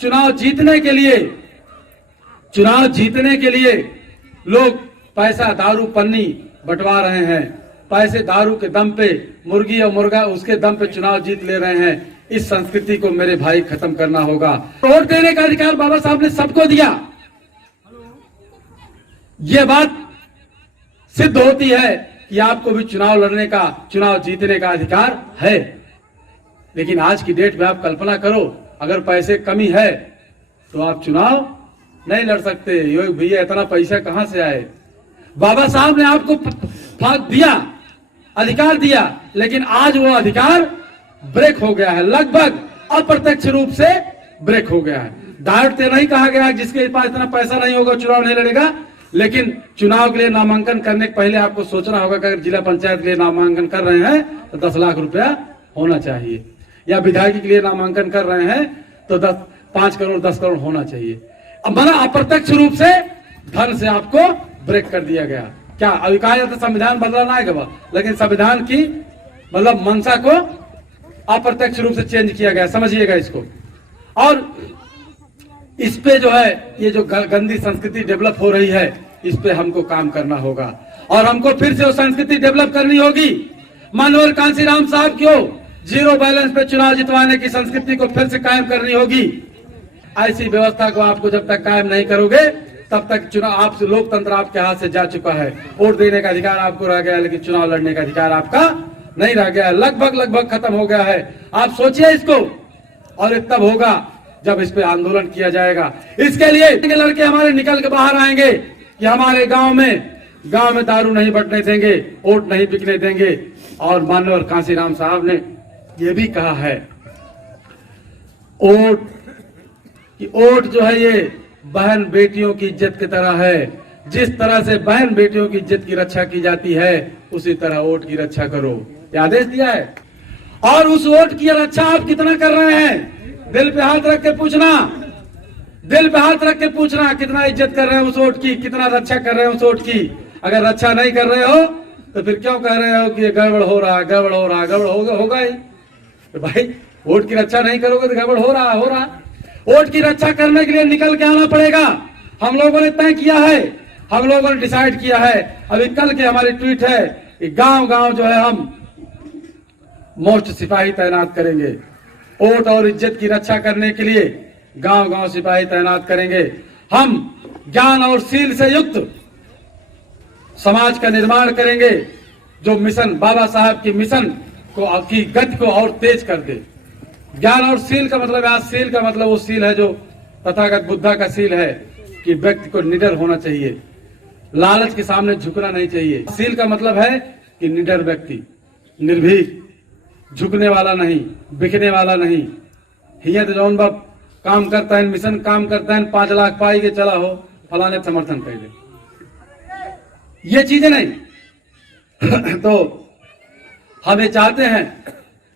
चुनाव जीतने के लिए लोग पैसा दारू पन्नी बंटवा रहे हैं, पैसे दारू के दम पे, मुर्गी और मुर्गा उसके दम पे चुनाव जीत ले रहे हैं। इस संस्कृति को मेरे भाई खत्म करना होगा। वोट देने का अधिकार बाबा साहब ने सबको दिया। यह बात सिद्ध होती है कि आपको भी चुनाव लड़ने का, चुनाव जीतने का अधिकार है। लेकिन आज की डेट में आप कल्पना करो, अगर पैसे कमी है तो आप चुनाव नहीं लड़ सकते। यो भैया इतना पैसा कहां से आए? बाबा साहब ने आपको दिया, अधिकार दिया, लेकिन आज वो अधिकार ब्रेक हो गया है, लगभग अप्रत्यक्ष रूप से ब्रेक हो गया है। डायरेक्ट नहीं कहा गया जिसके पास इतना पैसा नहीं होगा चुनाव नहीं लड़ेगा, लेकिन चुनाव के लिए नामांकन करने के पहले आपको सोचना होगा कि अगर जिला पंचायत के लिए नामांकन कर रहे हैं तो 10 लाख रुपया होना चाहिए, या विधायक के लिए नामांकन कर रहे हैं तो 5 करोड़ 10 करोड़ होना चाहिए। अब माना अप्रत्यक्ष रूप से धन से आपको ब्रेक कर दिया गया। क्या अभी कहा जाता संविधान बदलना है क्या? लेकिन संविधान की मतलब मंशा को अप्रत्यक्ष रूप से चेंज किया गया, समझिएगा इसको। और इस पे जो है ये जो गंदी संस्कृति डेवलप हो रही है, इस पे हमको काम करना होगा और हमको फिर से वो संस्कृति डेवलप करनी होगी। मानवर कांसीराम साहब क्यों जीरो बैलेंस पे चुनाव जितवाने की संस्कृति को फिर से कायम करनी होगी। ऐसी व्यवस्था को आपको जब तक कायम नहीं करोगे तब तक चुनाव आप लोकतंत्र आपके हाथ से जा चुका है। वोट देने का अधिकार आपको रह गया, लेकिन चुनाव लड़ने का अधिकार आपका नहीं रह गया, लगभग खत्म हो गया है। आप सोचिए इसको, और ये तब होगा जब इस पे आंदोलन किया जाएगा। इसके लिए लड़के हमारे निकल के बाहर आएंगे कि हमारे गांव में दारू नहीं बंटने देंगे, वोट नहीं बिकने देंगे। और माननीय कांसीराम साहब ने ये भी कहा है वोट जो है ये बहन बेटियों की इज्जत की तरह है। जिस तरह से बहन बेटियों की इज्जत की रक्षा की जाती है, उसी तरह वोट की रक्षा करो, ये आदेश दिया है। और उस वोट की रक्षा आप कितना कर रहे हैं? दिल पे हाथ रख के पूछना, कितना इज्जत कर रहे हैं उस वोट की, कितना रक्षा कर रहे हैं उस वोट की। अगर रक्षा नहीं कर रहे हो तो फिर क्यों कह रहे हो कि ये गड़बड़ हो रहा, गड़बड़ होगा ही। तो भाई वोट की रक्षा नहीं करोगे तो गड़बड़ हो रहा। वोट की रक्षा करने के लिए निकल के आना पड़ेगा। हम लोगों ने तय किया है, हम लोगों ने डिसाइड किया है। अभी कल के हमारी ट्वीट है कि गांव जो है हम मोस्ट सिपाही तैनात करेंगे। वोट और इज्जत की रक्षा करने के लिए गांव सिपाही तैनात करेंगे। हम ज्ञान और शील से युक्त समाज का निर्माण करेंगे, जो मिशन बाबा साहब की मिशन को की गति को और तेज कर दे। ज्ञान और शील का मतलब, आज शील का मतलब वो शील है जो तथागत बुद्धा का शील है कि व्यक्ति को निडर होना चाहिए, लालच के सामने झुकना नहीं चाहिए। शील का मतलब है कि निडर व्यक्ति, निर्भीक, झुकने वाला नहीं, बिकने वाला नहीं। हिया तो जौन बाप काम करता है, मिशन काम करता है, 5 लाख पाई के चला हो फलाने समर्थन कर दे, ये चीजें नहीं। तो हम ये चाहते हैं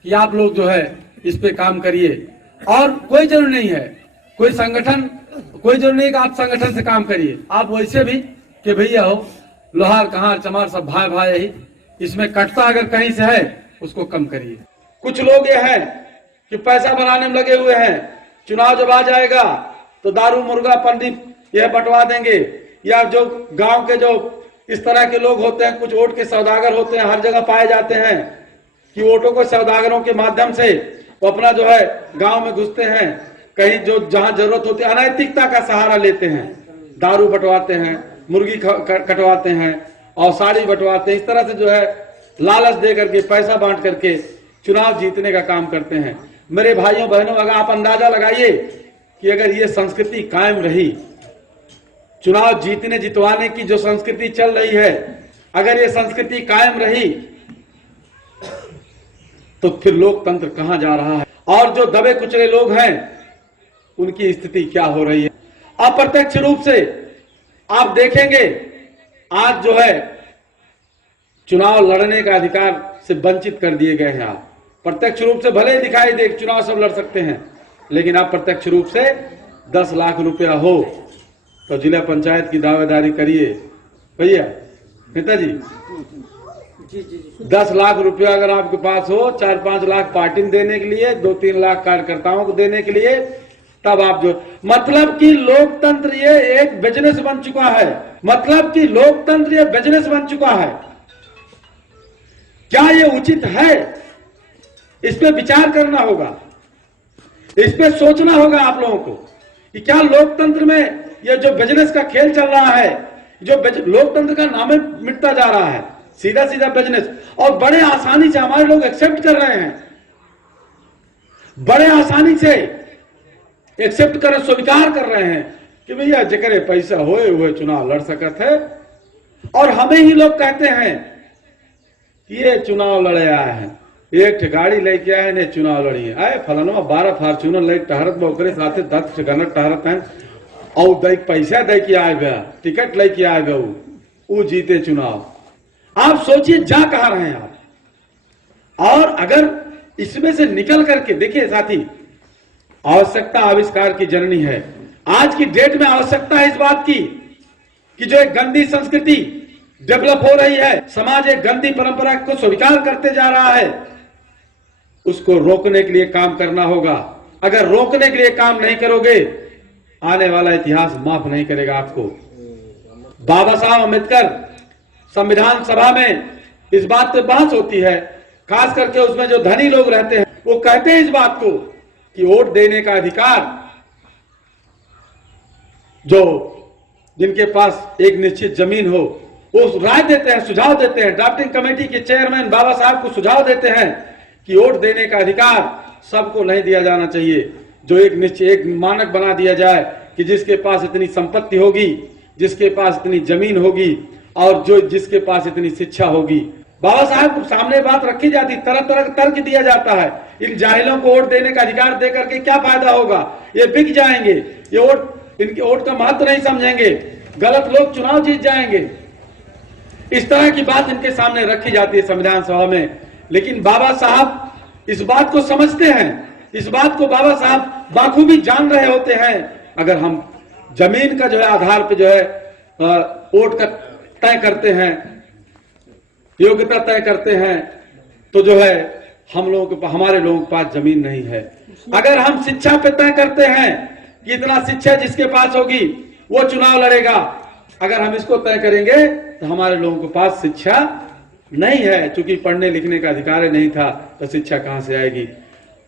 कि आप लोग जो है इस पे काम करिए। और कोई जरूरी नहीं है, कोई जरूरी नहीं कि आप संगठन से काम करिए। आप वैसे भी कि भैया हो लोहार कहार चमार सब भाई यही, इसमें कटता अगर कहीं से है उसको कम करिए। कुछ लोग ये हैं कि पैसा बनाने में लगे हुए हैं, चुनाव जब आ जाएगा तो दारू मुर्गा पंडित यह बंटवा देंगे। या जो गांव के जो इस तरह के लोग होते हैं, कुछ वोट के सौदागर होते हैं, हर जगह पाए जाते हैं कि वोटों को सौदागरों के माध्यम से वो अपना जो है गांव में घुसते हैं, कहीं जो जहां जरूरत होती है अनैतिकता का सहारा लेते हैं, दारू बंटवाते हैं, मुर्गी कटवाते हैं और साड़ी बंटवाते हैं। इस तरह से जो है लालच दे करके, पैसा बांट करके चुनाव जीतने का काम करते हैं। मेरे भाइयों बहनों, अगर आप अंदाजा लगाइए कि अगर ये संस्कृति कायम रही, चुनाव जीतने जितवाने की जो संस्कृति चल रही है, अगर ये संस्कृति कायम रही तो फिर लोकतंत्र कहां जा रहा है और जो दबे कुचले लोग हैं उनकी स्थिति क्या हो रही है। अप्रत्यक्ष रूप से आप देखेंगे आज जो है चुनाव लड़ने का अधिकार से वंचित कर दिए गए हैं। आप प्रत्यक्ष रूप से भले ही दिखाई दे चुनाव सब लड़ सकते हैं, लेकिन आप प्रत्यक्ष रूप से 10 लाख रुपया हो तो जिला पंचायत की दावेदारी करिए भैया नेताजी। 10 लाख रुपया अगर आपके पास हो, 4-5 लाख पार्टी में देने के लिए, 2-3 लाख कार्यकर्ताओं को देने के लिए, तब आप जो, मतलब कि लोकतंत्र ये एक बिजनेस बन चुका है, मतलब कि लोकतंत्र ये बिजनेस बन चुका है। क्या ये उचित है? इस पे विचार करना होगा, इस पे सोचना होगा आप लोगों को कि क्या लोकतंत्र में ये जो बिजनेस का खेल चल रहा है, जो लोकतंत्र का नाम मिटता जा रहा है, सीधा सीधा बिजनेस, और बड़े आसानी से हमारे लोग एक्सेप्ट कर रहे हैं, बड़े आसानी से एक्सेप्ट कर, स्वीकार कर रहे हैं कि भैया जकरे पैसा होए हुए चुनाव लड़ सकत है। और हमें ही लोग कहते हैं ये चुनाव लड़े आए हैं, एक गाड़ी लेके आए ने चुनाव लड़ी है, आए फलाना 12 फार्चूनर लेके टहरत बकरे साथे 10 गनर टहरत हैं, और दे पैसा दे के आए गया, टिकट लेके आए गए, वो जीते चुनाव। आप सोचिए जा कहां रहे हैं आप। और अगर इसमें से निकल करके देखिए साथी, आवश्यकता आविष्कार की जननी है। आज की डेट में आवश्यकता है इस बात की कि जो एक गंदी संस्कृति डेवलप हो रही है, समाज एक गंदी परंपरा को स्वीकार करते जा रहा है, उसको रोकने के लिए काम करना होगा। अगर रोकने के लिए काम नहीं करोगे, आने वाला इतिहास माफ नहीं करेगा आपको। बाबा साहब अम्बेडकर संविधान सभा में इस बात पे बहस होती है, खास करके उसमें जो धनी लोग रहते हैं वो कहते हैं इस बात को कि वोट देने का अधिकार जो जिनके पास एक निश्चित जमीन हो, वो राय देते हैं, सुझाव देते हैं। ड्राफ्टिंग कमेटी के चेयरमैन बाबा साहब को सुझाव देते हैं कि वोट देने का अधिकार सबको नहीं दिया जाना चाहिए, जो एक निश्चित एक मानक बना दिया जाए कि जिसके पास इतनी संपत्ति होगी, जिसके पास इतनी जमीन होगी, और जो जिसके पास इतनी शिक्षा होगी। बाबा साहब को सामने बात रखी जाती, तरह तरह का तर्क दिया जाता है, इन जाहिलों को वोट देने का अधिकार देकर के क्या फायदा होगा, ये बिक जाएंगे, ये वोट, इनके वोट का महत्व नहीं समझेंगे, गलत लोग चुनाव जीत जाएंगे। इस तरह की बात इनके सामने रखी जाती है संविधान सभा में। लेकिन बाबा साहब इस बात को समझते हैं, इस बात को बाबा साहब बाखूबी जान रहे होते हैं। अगर हम जमीन का जो है आधार पे जो है वोट का तय करते हैं, योग्यता तय करते हैं, तो जो है हम लोगों के हमारे लोगों के पास जमीन नहीं है। अगर हम शिक्षा पे तय करते हैं कि इतना शिक्षा जिसके पास होगी वो चुनाव लड़ेगा, अगर हम इसको तय करेंगे तो हमारे लोगों के पास शिक्षा नहीं है, क्योंकि पढ़ने लिखने का अधिकार नहीं था, तो शिक्षा कहां से आएगी।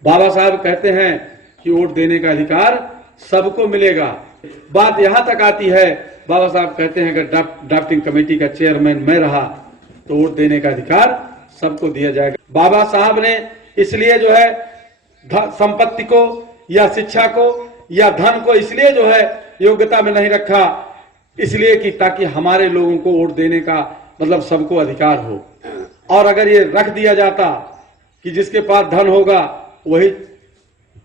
बाबा साहब कहते हैं कि वोट देने का अधिकार सबको मिलेगा। बात यहां तक आती है, बाबा साहब कहते हैं अगर ड्राफ्टिंग कमेटी का चेयरमैन मैं रहा तो वोट देने का अधिकार सबको दिया जाएगा। बाबा साहब ने इसलिए जो है संपत्ति को या शिक्षा को या धन को इसलिए जो है योग्यता में नहीं रखा, इसलिए कि ताकि हमारे लोगों को वोट देने का मतलब सबको अधिकार हो। और अगर ये रख दिया जाता कि जिसके पास धन होगा वही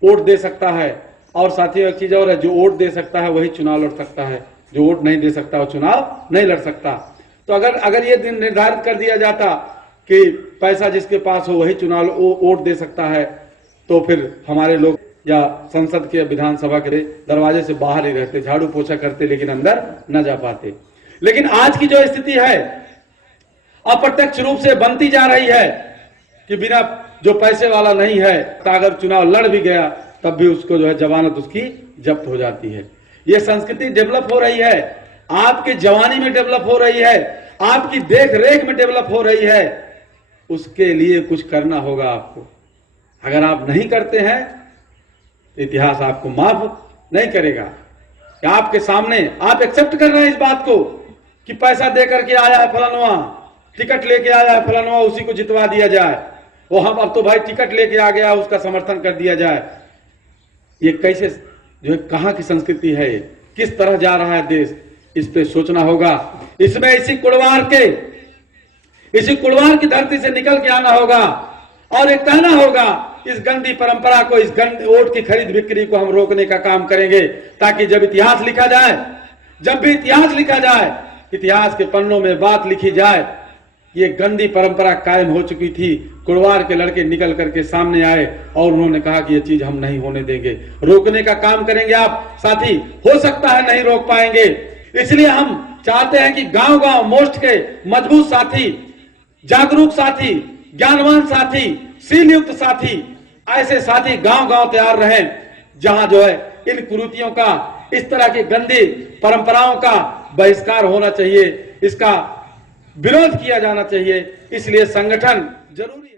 वोट दे सकता है, और साथियों एक चीज और है, जो वोट दे सकता है वही चुनाव लड़ सकता है, जो वोट नहीं दे सकता वो चुनाव नहीं लड़ सकता। तो अगर ये दिन निर्धारित कर दिया जाता कि पैसा जिसके पास हो वही चुनाव वोट दे सकता है, तो फिर हमारे लोग या संसद के विधानसभा के दरवाजे से बाहर ही रहते, झाड़ू पोछा करते, लेकिन अंदर न जा पाते। लेकिन आज की जो स्थिति है अप्रत्यक्ष रूप से बनती जा रही है कि बिना जो पैसे वाला नहीं है, तो अगर चुनाव लड़ भी गया तब भी उसको जो है जमानत उसकी जब्त हो जाती है। ये संस्कृति डेवलप हो रही है, आपके जवानी में डेवलप हो रही है, आपकी देख रेख में डेवलप हो रही है। उसके लिए कुछ करना होगा आपको। अगर आप नहीं करते हैं इतिहास आपको माफ नहीं करेगा। आपके सामने आप एक्सेप्ट कर रहे हैं इस बात को कि पैसा दे करके आया है फलानवा, टिकट लेके आया है फलानवा, उसी को जितवा दिया जाए, वो हम अब तो भाई टिकट लेके आ गया उसका समर्थन कर दिया जाए। ये कैसे जो कहां की संस्कृति है, किस तरह जा रहा है देश, इस पे सोचना होगा। इसमें इसी कुड़वार की धरती से निकल के आना होगा और एक कहना होगा इस गंदी परंपरा को, इस गंदी वोट की खरीद बिक्री को हम रोकने का काम करेंगे, ताकि जब इतिहास लिखा जाए, जब भी इतिहास लिखा जाए, इतिहास के पन्नों में बात लिखी जाए, ये गंदी परंपरा कायम हो चुकी थी। कुड़वार के लड़के निकल करके सामने आए और उन्होंने कहा कि ये चीज हम नहीं होने देंगे, रोकने का काम करेंगे। आप साथी हो सकता है नहीं रोक पाएंगे, इसलिए हम चाहते हैं कि गांव गांव मोस्ट के मजबूत साथी, जागरूक साथी, ज्ञानवान साथी, शील युक्त साथी, ऐसे साथी गांव गांव तैयार रहें, जहां जो है इन कुरीतियों का, इस तरह की गंदी परंपराओं का बहिष्कार होना चाहिए, इसका विरोध किया जाना चाहिए। इसलिए संगठन जरूरी